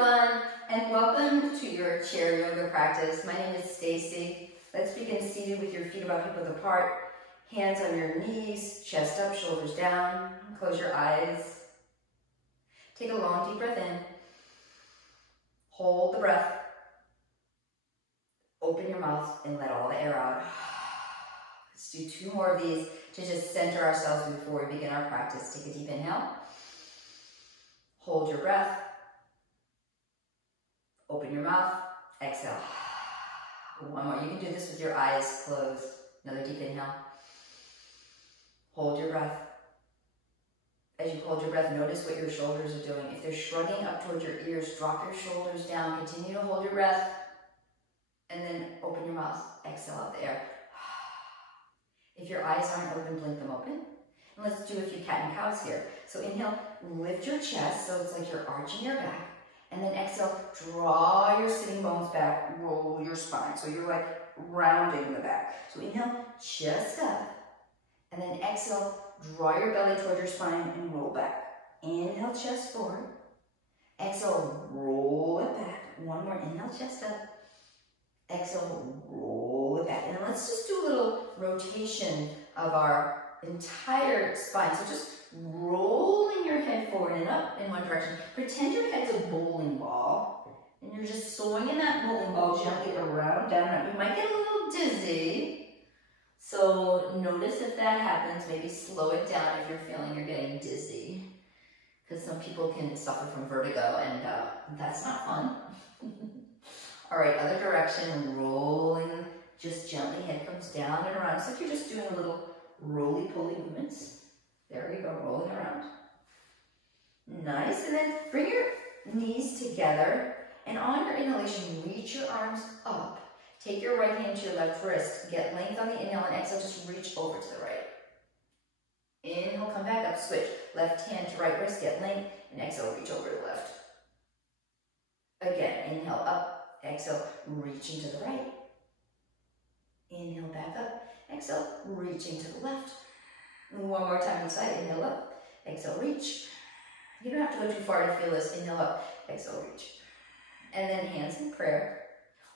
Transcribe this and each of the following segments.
everyone, and welcome to your chair yoga practice. My name is Stacy. Let's begin seated with your feet about hip width apart, hands on your knees, chest up, shoulders down. Close your eyes. Take a long, deep breath in. Hold the breath. Open your mouth and let all the air out. Let's do 2 more of these to just center ourselves before we begin our practice. Take a deep inhale. Hold your breath. Open your mouth. Exhale. 1 more. You can do this with your eyes closed. Another deep inhale. Hold your breath. As you hold your breath, notice what your shoulders are doing. If they're shrugging up towards your ears, drop your shoulders down. Continue to hold your breath. And then open your mouth. Exhale out the air. If your eyes aren't open, blink them open. And let's do a few cat and cows here. So inhale, lift your chest so it's like you're arching your back. And then exhale, draw your sitting bones back, roll your spine. So you're like rounding the back. So inhale, chest up. And then exhale, draw your belly towards your spine and roll back. Inhale, chest forward. Exhale, roll it back. 1 more, inhale, chest up. Exhale, roll it back. And let's just do a little rotation of our entire spine. So just rolling your head forward and up in one direction. Pretend your head's a bowling ball. And you're just swinging that bowling ball gently around, down, around. You might get a little dizzy. So notice if that happens. Maybe slow it down if you're feeling you're getting dizzy. Because some people can suffer from vertigo and that's not fun. All right, other direction, rolling, just gently, head comes down and around. It's like you're just doing a little roly-poly movements. There you go, rolling around. Nice, and then bring your knees together, and on your inhalation, reach your arms up. Take your right hand to your left wrist, get length on the inhale, and exhale, just reach over to the right. Inhale, come back up, switch. Left hand to right wrist, get length, and exhale, reach over to the left. Again, inhale up. Exhale, reaching to the right. Inhale, back up. Exhale, reaching to the left. And 1 more time inside. Inhale up. Exhale, reach. You don't have to go too far to feel this. Inhale up. Exhale, reach. And then hands in prayer.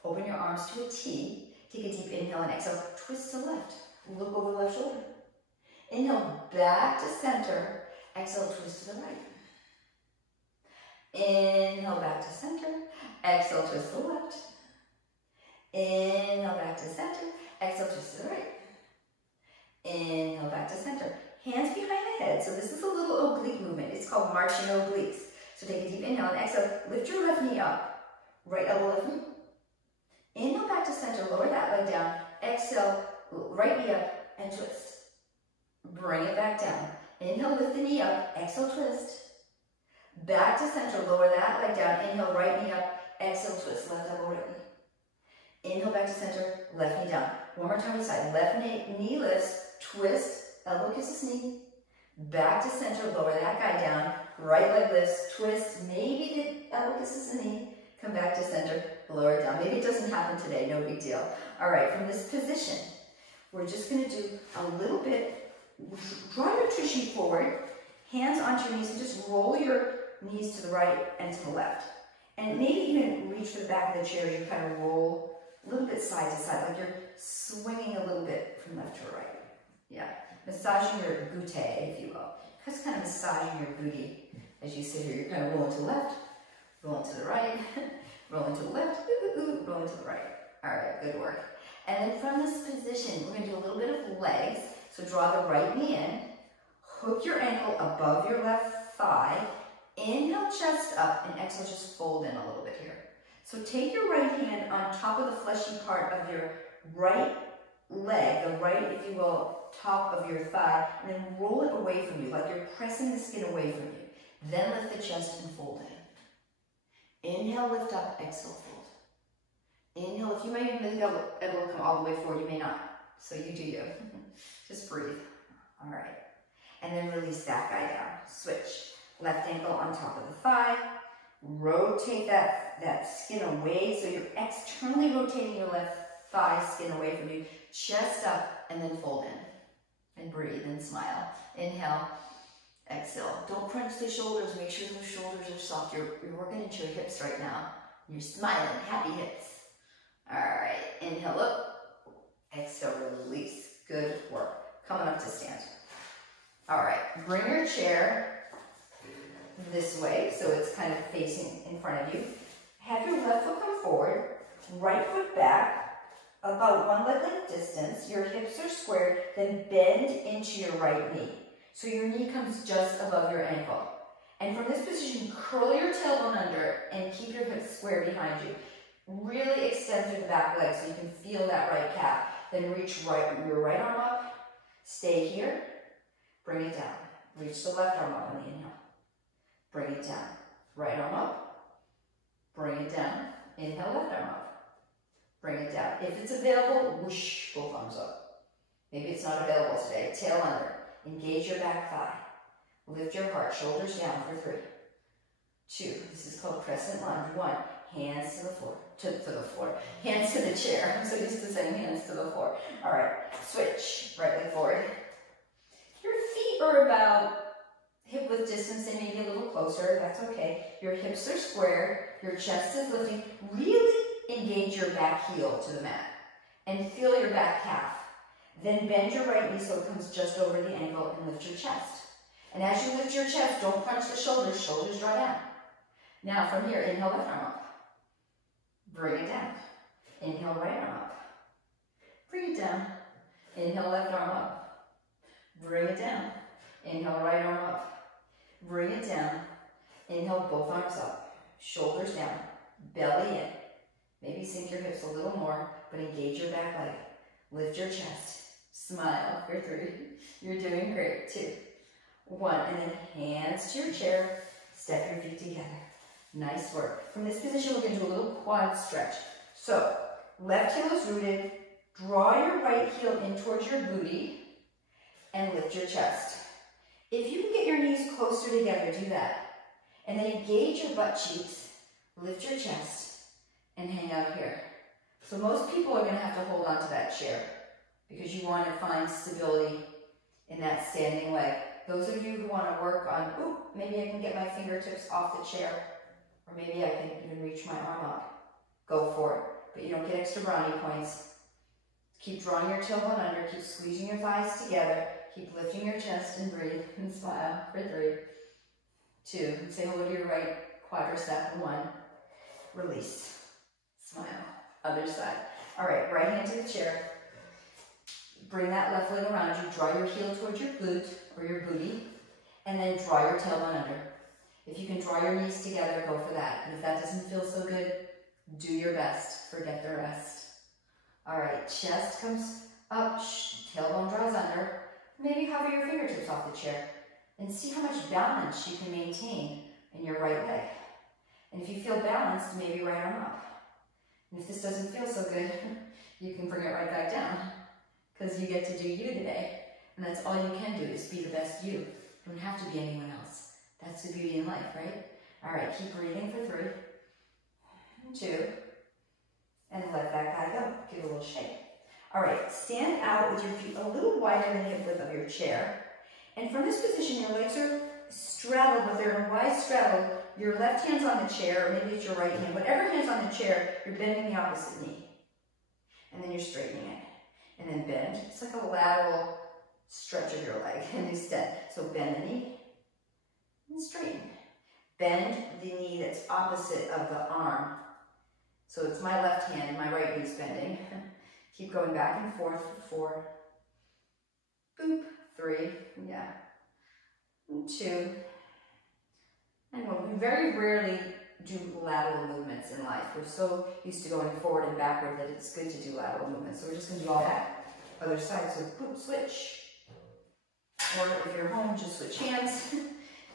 Open your arms to a T. Take a deep inhale and exhale. Twist to left. Look over left shoulder. Inhale, back to center. Exhale, twist to the right. Inhale, back to center. Exhale, twist to the left. Inhale, back to center. Exhale, twist to the right. Inhale, back to center. Hands behind the head. So this is a little oblique movement. It's called marching obliques. So take a deep inhale and exhale. Lift your left knee up. Right elbow, left knee. Inhale, back to center. Lower that leg down. Exhale, right knee up and twist. Bring it back down. Inhale, lift the knee up. Exhale, twist. Back to center, lower that leg down. Inhale, right knee up. Exhale, twist, left elbow, right knee. Inhale, back to center, left knee down. 1 more time to the side. Left knee lifts, twist, elbow kisses knee. Back to center, lower that guy down. Right leg lifts, twist, maybe the elbow kisses the knee. Come back to center, lower it down. Maybe it doesn't happen today, no big deal. All right, from this position, we're just gonna do a little bit. Draw your two sheet forward, hands onto your knees, and just roll your knees to the right and to the left. And maybe even reach for the back of the chair as you kind of roll a little bit side to side, like you're swinging a little bit from left to right. Yeah, massaging your butte, if you will. Just kind of massaging your booty as you sit here. You're kind of rolling to the left, rolling to the right, rolling to the left, rolling to the right. All right, good work. And then from this position, we're going to do a little bit of legs. So draw the right knee in, hook your ankle above your left thigh. Inhale, chest up, and exhale, just fold in a little bit here. So take your right hand on top of the fleshy part of your right leg, the right, if you will, top of your thigh, and then roll it away from you, like you're pressing the skin away from you. Then lift the chest and fold in. Inhale, lift up, exhale, fold. Inhale, if you may be able to come all the way forward, you may not. So you do you. Just breathe. All right. And then release that guy down. Switch. Left ankle on top of the thigh. Rotate that skin away. So you're externally rotating your left thigh skin away from you. Chest up and then fold in. And breathe and smile. Inhale. Exhale. Don't crunch the shoulders. Make sure those shoulders are soft. You're working into your hips right now. You're smiling, happy hips. All right, inhale up. Exhale, release. Good work. Coming up to stand. All right, bring your chair this way so it's kind of facing in front of you. Have your left foot come forward, right foot back, about 1 leg length distance. Your hips are squared, then bend into your right knee. So your knee comes just above your ankle. And from this position, curl your tailbone under and keep your hips square behind you. Really extend through the back leg so you can feel that right calf. Then reach your right arm up, stay here, bring it down. Reach the left arm up on the inhale. Bring it down. Right arm up, bring it down. Inhale, left arm up, bring it down. If it's available, whoosh, both arms up. Maybe it's not available today. Tail under. Engage your back thigh. Lift your heart, shoulders down for 3, 2. This is called crescent lunge. 1, hands to the floor, hands to the chair. I'm so used to saying hands to the floor. All right, switch, right leg forward. Your feet are about hip width distance and maybe a little closer, that's okay. Your hips are squared, your chest is lifting. Really engage your back heel to the mat and feel your back calf. Then bend your right knee so it comes just over the ankle and lift your chest. And as you lift your chest, don't crunch the shoulders, shoulders draw down. Now from here, inhale left arm up. Bring it down. Inhale right arm up. Bring it down. Inhale left arm up. Bring it down. Inhale right arm up. Bring it down. Inhale both arms up. Shoulders down. Belly in. Maybe sink your hips a little more, but engage your back leg. Lift your chest. Smile for 3. You're doing great. 2, 1, and then hands to your chair. Step your feet together. Nice work. From this position, we're going to do a little quad stretch. So, left heel is rooted. Draw your right heel in towards your booty and lift your chest. If you can get your knees closer together, do that. And then engage your butt cheeks. Lift your chest and hang out here. So most people are going to have to hold on to that chair because you want to find stability in that standing leg. Those of you who want to work on, ooh, maybe I can get my fingertips off the chair, or maybe I can even reach my arm up. Go for it. But you don't get extra brownie points. Keep drawing your tailbone under, keep squeezing your thighs together, keep lifting your chest and breathe and smile for 3, 2, and say hello to your right quadricep. 1, release, smile, other side. All right, right hand to the chair. Bring that left leg around you, draw your heel towards your glute or your booty, and then draw your tailbone under. If you can draw your knees together, go for that. And if that doesn't feel so good, do your best, forget the rest. All right, chest comes up, tailbone draws under. Maybe hover your fingertips off the chair and see how much balance you can maintain in your right leg. And if you feel balanced, maybe right arm up. And if this doesn't feel so good, you can bring it right back down because you get to do you today. And that's all you can do is be the best you. You don't have to be anyone else. That's the beauty in life, right? All right, keep breathing for 3, 2, and let that guy go. Give a little shake. All right, stand out with your feet a little wider than the hip width of your chair. And from this position, your legs are straddled, but they're in a wide straddle. Your left hand's on the chair, or maybe it's your right hand. Whatever hand's on the chair, you're bending the opposite knee. And then you're straightening it. And then bend. It's like a lateral stretch of your leg and extend. So bend the knee and straighten. Bend the knee that's opposite of the arm. So it's my left hand, my right knee's bending. Keep going back and forth for 4, boop, 3, yeah, 2, and we very rarely do lateral movements in life. We're so used to going forward and backward that it's good to do lateral movements. So we're just going to do all that. Other side, so boop, switch. Or if you're home, just switch hands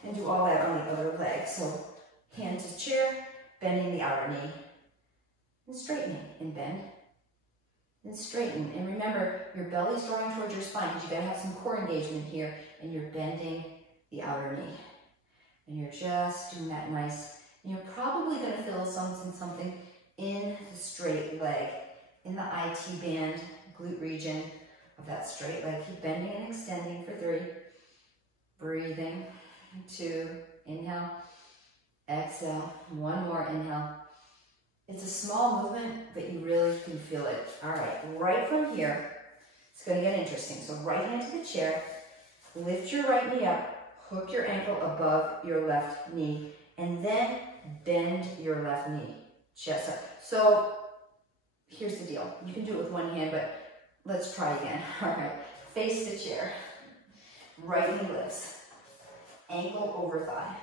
and do all that on the other leg. So hand to chair, bending the outer knee, and straightening, and bend, and straighten. And remember, your belly's drawing towards your spine because you gotta have some core engagement here, and you're bending the outer knee. And you're just doing that nice, and you're probably gonna feel something in the straight leg, in the IT band, glute region of that straight leg. Keep bending and extending for 3, Breathing. 2, inhale, exhale, 1 more, inhale. It's a small movement, but you really can feel it. All right, right from here, it's gonna get interesting. So right hand to the chair, lift your right knee up, hook your ankle above your left knee, and then bend your left knee, chest up. So here's the deal. You can do it with one hand, but let's try again. All right, face the chair, right knee lifts, ankle over thigh.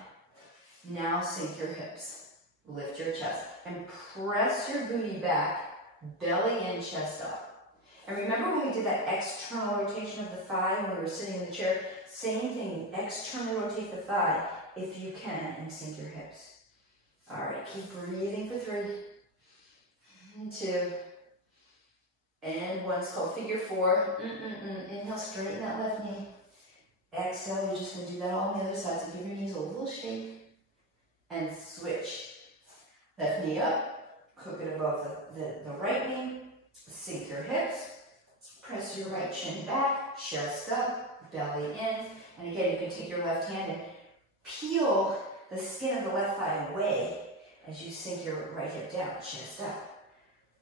Now sink your hips. Lift your chest and press your booty back, belly in, chest up. And remember when we did that external rotation of the thigh when we were sitting in the chair? Same thing, externally rotate the thigh if you can and sink your hips. All right, keep breathing for 3, 2, and 1. It's called figure 4. Inhale, straighten that left knee. Exhale, you're just gonna do that all on the other side. So give your knees a little shake and switch. Left knee up, hook it above the right knee, sink your hips, press your right shin back, chest up, belly in, and again, you can take your left hand and peel the skin of the left thigh away as you sink your right hip down, chest up,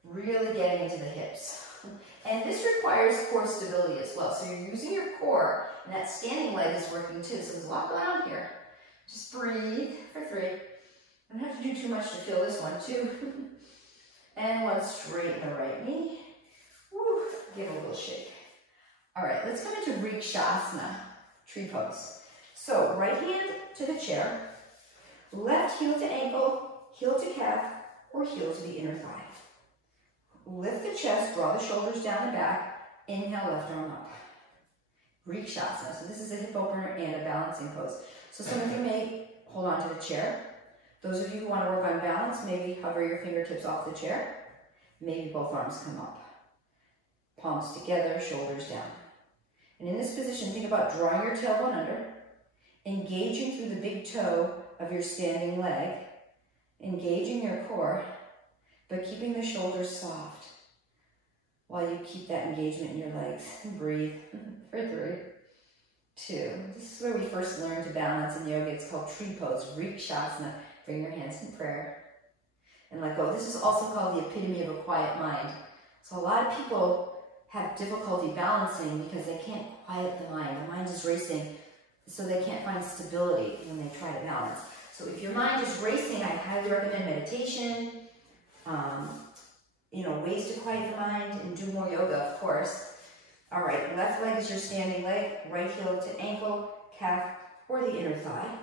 really getting into the hips. And this requires core stability as well, so you're using your core, and that standing leg is working too, so there's a lot going on here. Just breathe for 3. I don't have to do too much to feel this one. 2, and 1, straighten the right knee. Woo, give a little shake. All right, let's come into Vrikshasana, tree pose. So right hand to the chair, left heel to ankle, heel to calf, or heel to the inner thigh. Lift the chest, draw the shoulders down and back, inhale, left arm up. Vrikshasana, so this is a hip opener and a balancing pose. So some of you may hold on to the chair. Those of you who want to work on balance, maybe hover your fingertips off the chair. Maybe both arms come up. Palms together, shoulders down. And in this position, think about drawing your tailbone under, engaging through the big toe of your standing leg, engaging your core, but keeping the shoulders soft while you keep that engagement in your legs. And breathe for 3, 2. This is where we first learn to balance in yoga. It's called tree pose, Vrikshasana. Bring your hands in prayer and let go. This is also called the epitome of a quiet mind. So a lot of people have difficulty balancing because they can't quiet the mind. The mind is racing, so they can't find stability when they try to balance. So if your mind is racing, I highly recommend meditation, ways to quiet the mind, and do more yoga, of course. All right, left leg is your standing leg, right heel to ankle, calf, or the inner thigh.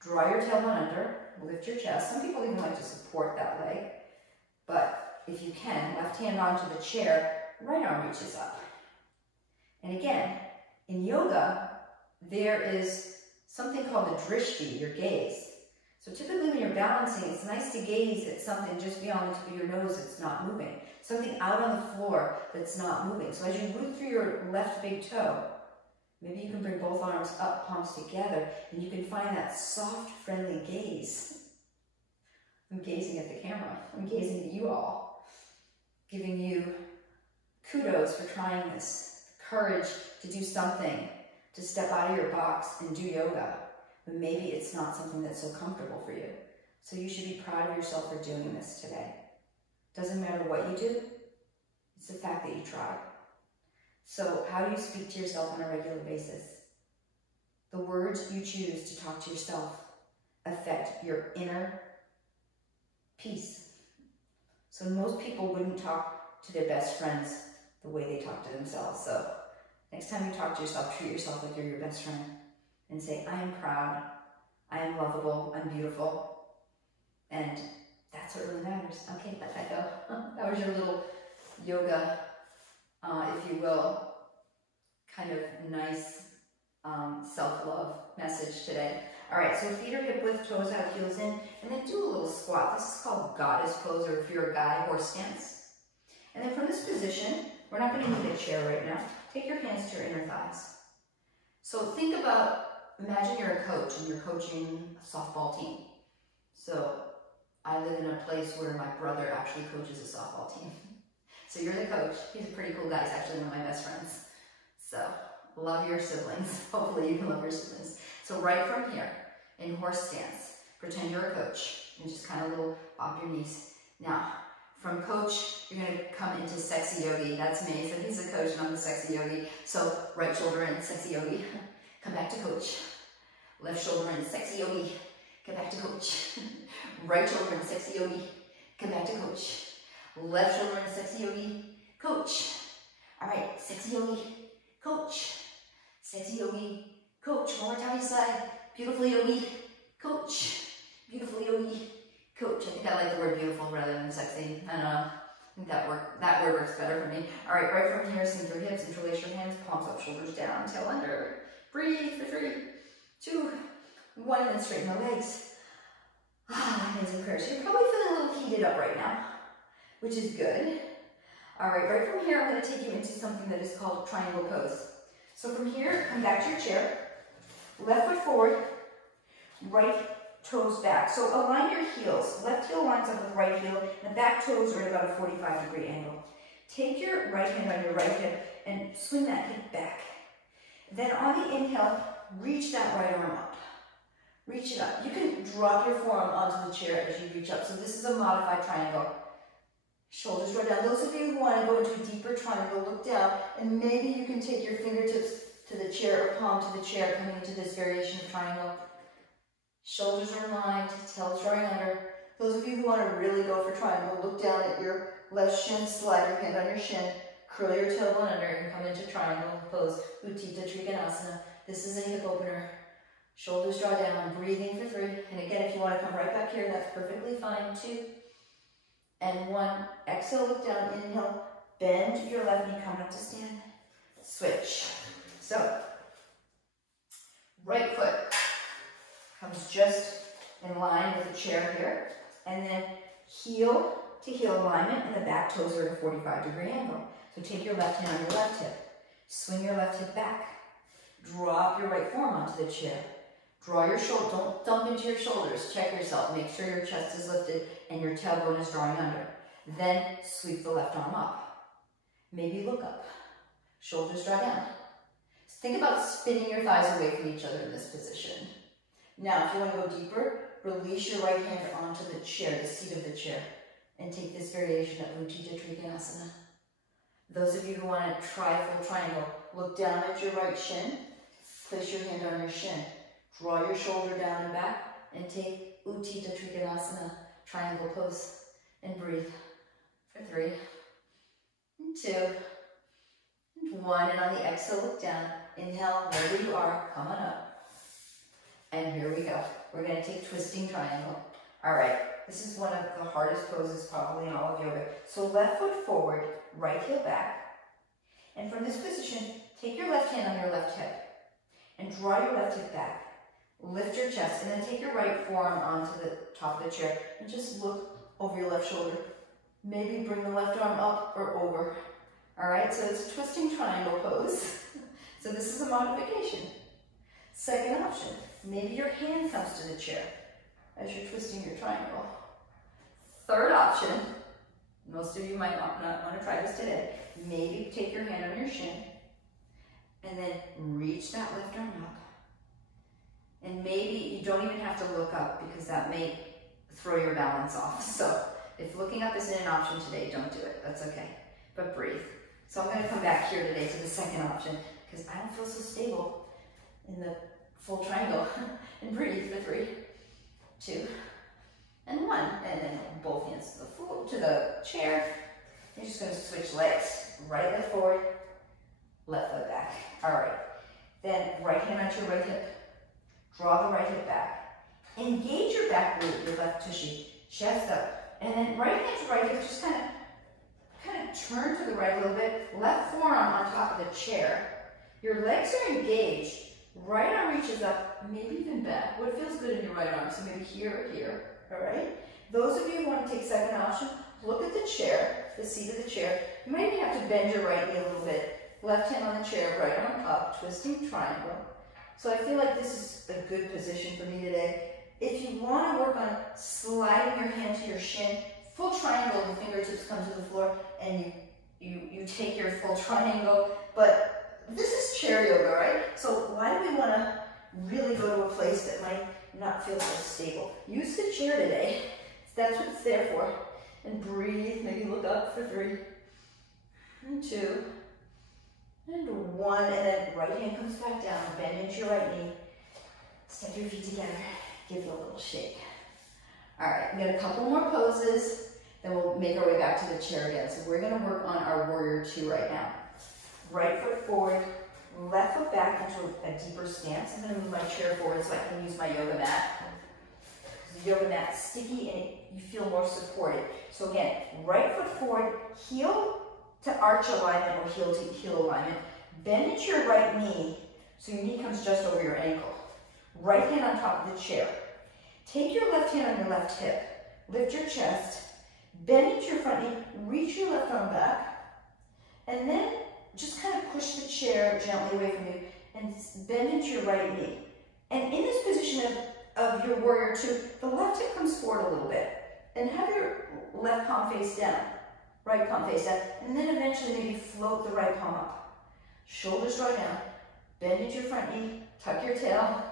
Draw your tailbone under, lift your chest. Some people even like to support that leg, but if you can, left hand onto the chair, right arm reaches up. And again, in yoga, there is something called the drishti, your gaze. So typically when you're balancing, it's nice to gaze at something just beyond the tip of your nose that's not moving. Something out on the floor that's not moving. So as you root through your left big toe, maybe you can bring both arms up, palms together, and you can find that soft, friendly gaze. I'm gazing at the camera. I'm gazing at you all, giving you kudos for trying this, courage to do something, to step out of your box and do yoga. But maybe it's not something that's so comfortable for you. So you should be proud of yourself for doing this today. Doesn't matter what you do, it's the fact that you tried. So how do you speak to yourself on a regular basis? The words you choose to talk to yourself affect your inner peace. So most people wouldn't talk to their best friends the way they talk to themselves. So next time you talk to yourself, treat yourself like you're your best friend and say, I am proud, I am lovable, I'm beautiful. And that's what really matters. Okay, let that go. That was your little yoga, if you will, kind of nice self-love message today. All right, so feet are hip width, toes out, heels in, and then do a little squat. This is called goddess pose, or if you're a guy, horse stance. And then from this position, we're not going to need a chair right now. Take your hands to your inner thighs. So think about, imagine you're a coach and you're coaching a softball team. So I live in a place where my brother actually coaches a softball team. So you're the coach. He's a pretty cool guy. He's actually one of my best friends. So love your siblings. Hopefully you can love your siblings. So right from here, in horse stance, pretend you're a coach and just kind of little bop your knees. Now, from coach, you're gonna come into sexy yogi. That's me, so he's the coach and I'm the sexy yogi. So right shoulder in, sexy yogi. Come back to coach. Left shoulder in, sexy yogi. Come back to coach. Right shoulder in, sexy yogi. Come back to coach. Left shoulder in, sexy yogi. Coach. All right, sexy yogi. Coach. Sexy yogi. Coach. One more time each side. Beautiful yogi. Coach. Beautiful yogi. Coach. I think I like the word beautiful rather than sexy. I don't know. I think that word works better for me. All right, right from here, sink your hips, interlace your hands, palms up, shoulders down, tail under. Breathe for 3, 2, 1, and then straighten the legs. Hands in prayer. So you're probably feeling a little heated up right now, which is good. All right, right from here, I'm going to take you into something that is called triangle pose. So from here, come back to your chair. Left foot forward, right toes back. So align your heels. Left heel lines up with right heel, and the back toes are at about a 45-degree angle. Take your right hand on your right hip and swing that hip back. Then on the inhale, reach that right arm up. Reach it up. You can drop your forearm onto the chair as you reach up. So this is a modified triangle. Shoulders right down. Those of you who want to go into a deeper triangle, look down, and maybe you can take your fingertips to the chair or palm to the chair, coming into this variation of triangle. Shoulders are aligned, tail's drawing under. Those of you who want to really go for triangle, look down at your left shin, slide your hand on your shin, curl your tailbone under, and come into triangle pose, Utthita Trikonasana. This is a hip opener. Shoulders draw down, breathing for 3. And again, if you want to come right back here, that's perfectly fine. 2 and 1. Exhale, look down, inhale, bend your left knee, come up to stand. Switch. So, right foot comes just in line with the chair here, and then heel to heel alignment, and the back toes are at a 45-degree angle. So take your left hand on your left hip, swing your left hip back, drop your right forearm onto the chair, draw your shoulder, don't dump into your shoulders, check yourself, make sure your chest is lifted and your tailbone is drawing under. Then sweep the left arm up, maybe look up, shoulders draw down. Think about spinning your thighs away from each other in this position. Now, if you want to go deeper, release your right hand onto the chair, the seat of the chair, and take this variation of Utthita Trikonasana. Those of you who want to try full triangle, look down at your right shin, place your hand on your shin, draw your shoulder down and back, and take Utthita Trikonasana, triangle pose, and breathe for 3, and 2, and 1, and on the exhale, look down, inhale, wherever you are, come on up. And here we go. We're going to take twisting triangle. All right, this is one of the hardest poses probably in all of yoga. So left foot forward, right heel back. And from this position, take your left hand on your left hip and draw your left hip back. Lift your chest and then take your right forearm onto the top of the chair and just look over your left shoulder. Maybe bring the left arm up or over. All right, so it's a twisting triangle pose. So this is a modification. Second option, maybe your hand comes to the chair as you're twisting your triangle. Third option, most of you might not want to try this today. Maybe take your hand on your shin and then reach that left arm up. And maybe you don't even have to look up because that may throw your balance off. So if looking up isn't an option today, don't do it. That's okay. But breathe. So I'm going to come back here today to the second option because I don't feel so stable in the full triangle. And breathe for 3, 2, and 1. And then both hands to the floor, to the chair. You're just going to switch legs. Right leg forward, left leg back. All right. Then right hand onto your right hip. Draw the right hip back. Engage your back glute, your left tushy. Chest up. And then right hand to right hip, just kind of turn to the right a little bit. Left forearm on top of the chair. Your legs are engaged. Right arm reaches up, maybe even back. What feels good in your right arm? So maybe here or here, all right? Those of you who want to take second option, look at the chair, the seat of the chair. You might even have to bend your right knee a little bit. Left hand on the chair, right arm up, twisting triangle. So I feel like this is a good position for me today. If you want to work on sliding your hand to your shin, full triangle, the fingertips come to the floor, and you take your full triangle, but this is chair yoga, right? So why do we want to really go to a place that might not feel so stable? Use the chair today. That's what it's there for. And breathe, maybe look up for 3, and 2, and 1, and then right hand comes back down, bend into your right knee, step your feet together, give it a little shake. All right, we got a couple more poses, then we'll make our way back to the chair again. So we're gonna work on our warrior 2 right now. Right foot forward, left foot back into a deeper stance. I'm gonna move my chair forward so I can use my yoga mat. The yoga mat's sticky and you feel more supported. So again, right foot forward, heel to arch alignment or heel to heel alignment. Bend into your right knee so your knee comes just over your ankle. Right hand on top of the chair. Take your left hand on your left hip. Lift your chest. Bend into your front knee. Reach your left arm back. And then just kind of push the chair gently away from you and bend into your right knee. And in this position of your warrior 2, the left hip comes forward a little bit. And have your left palm face down. Right palm face down. And then eventually maybe float the right palm up. Shoulders draw down. Bend into your front knee. Tuck your tail.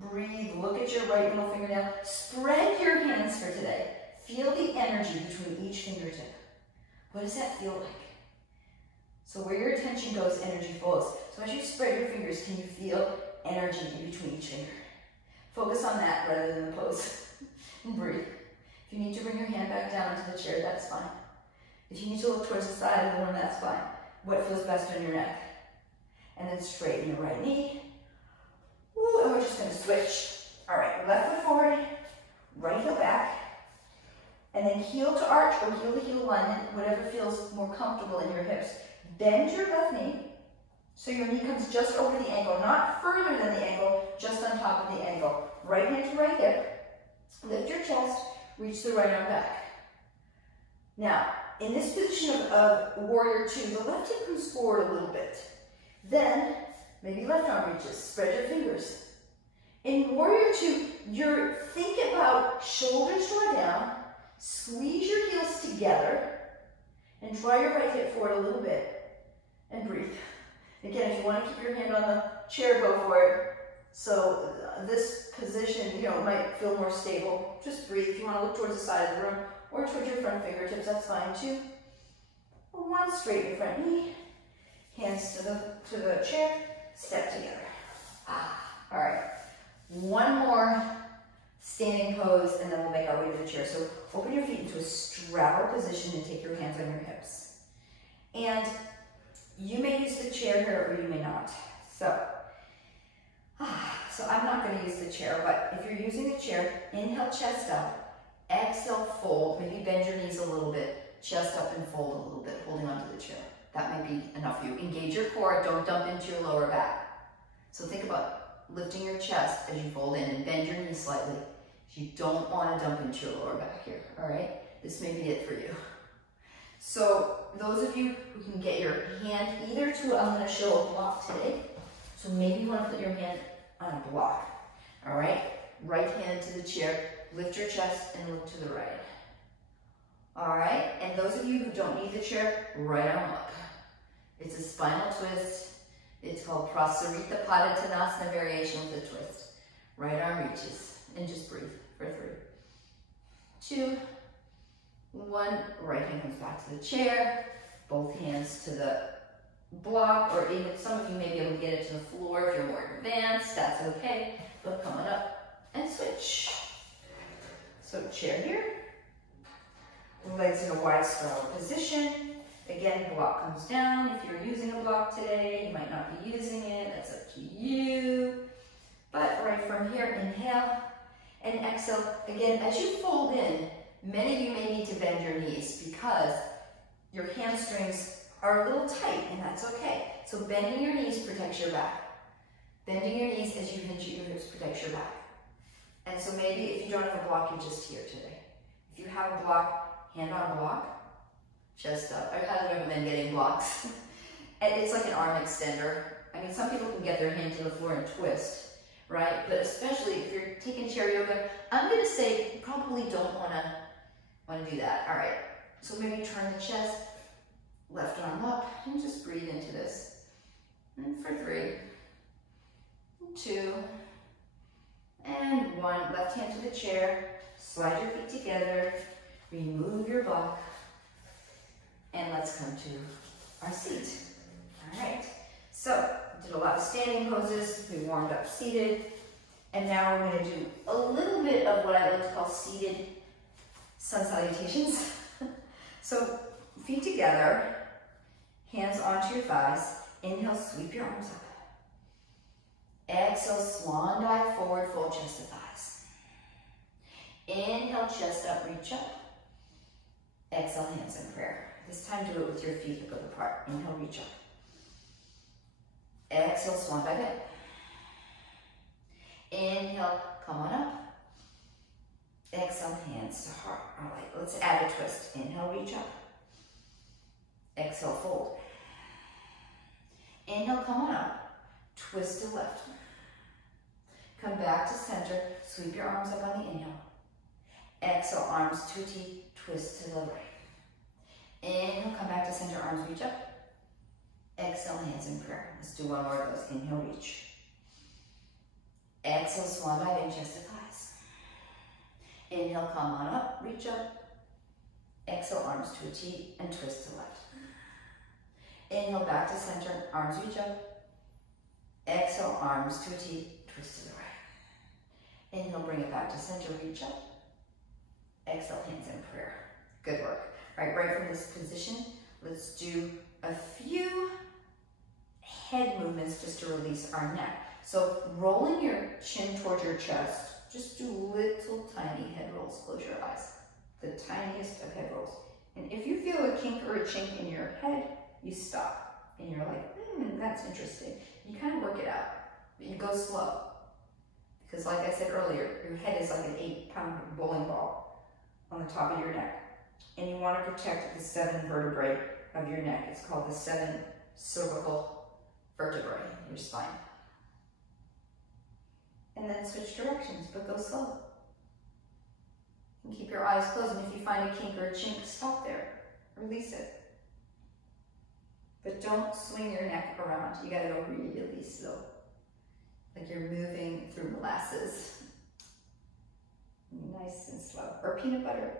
Breathe. Look at your right middle fingernail. Spread your hands for today. Feel the energy between each fingertip. What does that feel like? So where your attention goes, energy flows. So as you spread your fingers, can you feel energy in between each finger? Focus on that rather than the pose. And breathe. If you need to bring your hand back down into the chair, that's fine. If you need to look towards the side of the room, that's fine. What feels best on your neck? And then straighten your right knee. Woo, and we're just gonna switch. All right, left foot forward, right heel back, and then heel to arch or heel to heel alignment, whatever feels more comfortable in your hips. Bend your left knee, so your knee comes just over the ankle, not further than the ankle, just on top of the ankle. Right hand to right hip, lift your chest, reach the right arm back. Now, in this position of warrior 2, the left hip comes forward a little bit. Then, maybe left arm reaches, spread your fingers. In warrior 2, you're thinking about shoulders draw down, squeeze your heels together, and draw your right hip forward a little bit, and breathe. Again, if you want to keep your hand on the chair, go for it. So this position, might feel more stable. Just breathe. If you want to look towards the side of the room or towards your front fingertips, that's fine too. 1, straighten your front knee. Hands to the chair. Step together. All right. One more standing pose, and then we'll make our way to the chair. So open your feet into a straddle position and take your hands on your hips. And you may use the chair here or you may not. So I'm not going to use the chair, but if you're using the chair, inhale, chest up, exhale, fold, maybe bend your knees a little bit, chest up and fold a little bit, holding onto the chair. That might be enough for you. Engage your core, don't dump into your lower back. So think about lifting your chest as you fold in and bend your knees slightly. You don't want to dump into your lower back here, all right? This may be it for you. So those of you who can get your hand either to, I'm going to show a block today. So maybe you want to put your hand on a block, all right? Right hand to the chair, lift your chest and look to the right. All right, and those of you who don't need the chair, right arm up. It's a spinal twist. It's called Prasarita Padottanasana variation with a twist. Right arm reaches, and just breathe for 3, 2, 1. Right hand comes back to the chair. Both hands to the block, or even some of you may be able to get it to the floor if you're more advanced. That's okay. But come on up and switch. So chair here. Legs in a wide straddle position. Again, block comes down. If you're using a block today, you might not be using it. That's up to you. But right from here, inhale and exhale. Again, as you fold in, many of you may need to bend your knees because your hamstrings are a little tight, and that's okay. So bending your knees protects your back. Bending your knees as you hinge at your hips protects your back. And so maybe if you don't have a block, you're just here today. If you have a block, hand on block, chest up. I highly recommend getting blocks. And it's like an arm extender. I mean, some people can get their hand to the floor and twist, right? But especially if you're taking chair yoga, I'm gonna say you probably don't wanna do that. All right, so maybe turn the chest, left arm up, and just breathe into this. And for 3, 2, and 1. Left hand to the chair. Slide your feet together. Remove your block. And let's come to our seat. All right. So, did a lot of standing poses. We warmed up seated. And now we're going to do a little bit of what I like to call seated sun salutations. So, feet together, hands onto your thighs. Inhale, sweep your arms up. Exhale, swan dive forward, fold chest to thighs. Inhale, chest up, reach up. Exhale, hands in prayer. This time do it with your feet hip width apart. Inhale, reach up. Exhale, swan dive in. Inhale, come on up. Exhale, hands to heart. All right, let's add a twist. Inhale, reach up. Exhale, fold. Inhale, come on up. Twist to left. Come back to center. Sweep your arms up on the inhale. Exhale, arms to a T. Twist to the right. Inhale, come back to center. Arms reach up. Exhale, hands in prayer. Let's do one more of those. Inhale, reach. Exhale, swan dive in, chest to thighs. Inhale, come on up, reach up. Exhale, arms to a T and twist to left. Inhale, back to center, arms reach up. Exhale, arms to a T, twist to the right. Inhale, bring it back to center, reach up. Exhale, hands in prayer. Good work. All right, right from this position, let's do a few head movements just to release our neck. So rolling your chin towards your chest, just do little tiny head rolls. Close your eyes. The tiniest of head rolls. And if you feel a kink or a chink in your head, you stop. And you're like, that's interesting. You kind of work it out, but you go slow. Because like I said earlier, your head is like an 8-pound bowling ball on the top of your neck. And you want to protect the 7 vertebrae of your neck. It's called the 7 cervical vertebrae in your spine. And then switch directions, but go slow. And keep your eyes closed, and if you find a kink or a chink, stop there. Release it. But don't swing your neck around. You gotta go really slow. Like you're moving through molasses. Nice and slow. Or peanut butter.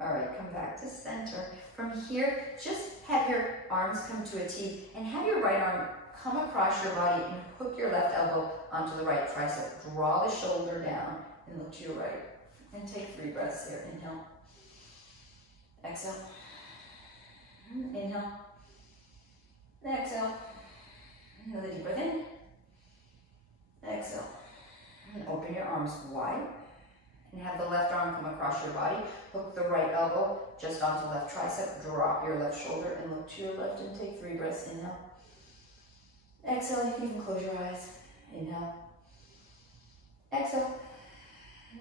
All right, come back to center. From here, just have your arms come to a T and have your right arm come across your body and hook your left elbow onto the right tricep. Draw the shoulder down and look to your right. And take 3 breaths here. Inhale. Exhale. Inhale. Exhale. Another deep breath in. Exhale. And open your arms wide. And have the left arm come across your body. Hook the right elbow just onto left tricep. Drop your left shoulder and look to your left and take 3 breaths. Inhale. Exhale, you can even close your eyes. Inhale. Exhale.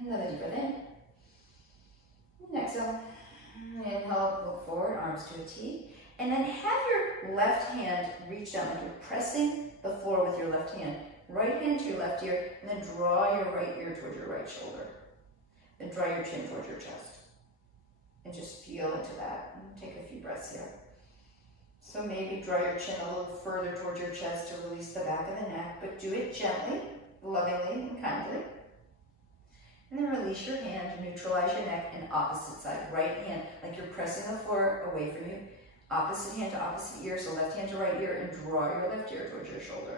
Another deep breath in. Exhale. Inhale, look forward, arms to a T. And then have your left hand reach down like you're pressing the floor with your left hand. Right hand to your left ear, and then draw your right ear towards your right shoulder. Then draw your chin towards your chest. And just feel into that. And take a few breaths here. So maybe draw your chin a little further towards your chest to release the back of the neck, but do it gently, lovingly, and kindly. And then release your hand, neutralize your neck, and opposite side. Right hand, like you're pressing the floor away from you. Opposite hand to opposite ear, so left hand to right ear, and draw your left ear towards your shoulder.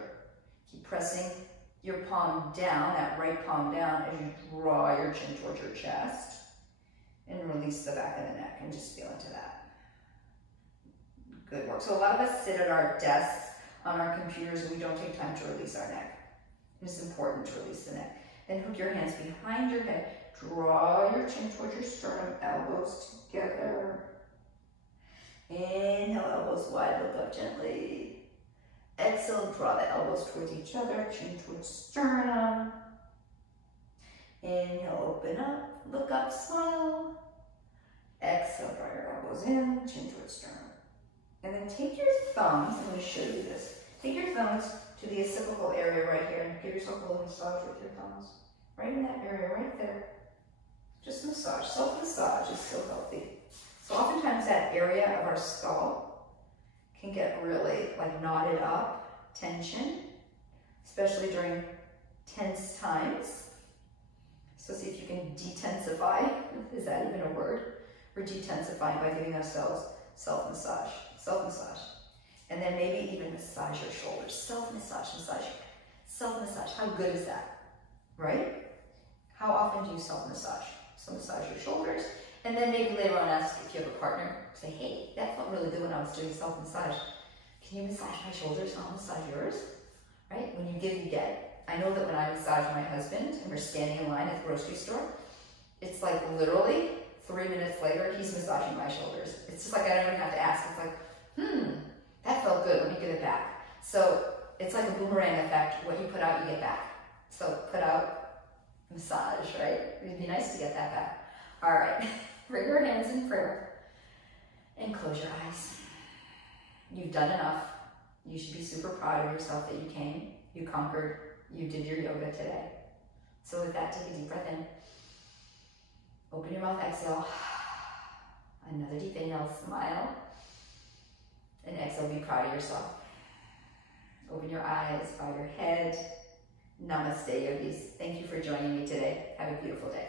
Keep pressing your palm down, that right palm down, as you draw your chin towards your chest. And release the back of the neck, and just feel into that. Good work. So a lot of us sit at our desks on our computers and we don't take time to release our neck. It's important to release the neck. Then hook your hands behind your head. Draw your chin towards your sternum, elbows together. Inhale, elbows wide, look up gently. Exhale, draw the elbows towards each other, chin towards sternum. Inhale, open up, look up, smile. Exhale, draw your elbows in, chin towards sternum. And then take your thumbs, I'm going to show you this. Take your thumbs to the occipital area right here and give yourself a little massage with your thumbs. Right in that area, right there. Just massage. Self-massage is so healthy. So oftentimes that area of our skull can get really like knotted up, tension, especially during tense times. So see if you can detensify. Is that even a word? We're detensifying by giving ourselves self-massage, self-massage. And then maybe even massage your shoulders. Self-massage, massage, self-massage. How good is that, right? How often do you self-massage? So massage your shoulders. And then maybe later on ask if you have a partner. Say, hey, that felt really good when I was doing self-massage. Can you massage my shoulders and I'll massage yours? Right? When you give, you get. I know that when I massage my husband and we're standing in line at the grocery store, it's like literally 3 minutes later, he's massaging my shoulders. It's just like I don't even have to ask. It's like, that felt good. Let me give it back. So it's like a boomerang effect. What you put out, you get back. So put out, massage, right? It'd be nice to get that back. All right, bring your hands in prayer and close your eyes. You've done enough. You should be super proud of yourself that you came, you conquered, you did your yoga today. So with that, take a deep breath in. Open your mouth, exhale. Another deep inhale, smile. And exhale, be proud of yourself. Open your eyes, bow your head. Namaste, yogis. Thank you for joining me today. Have a beautiful day.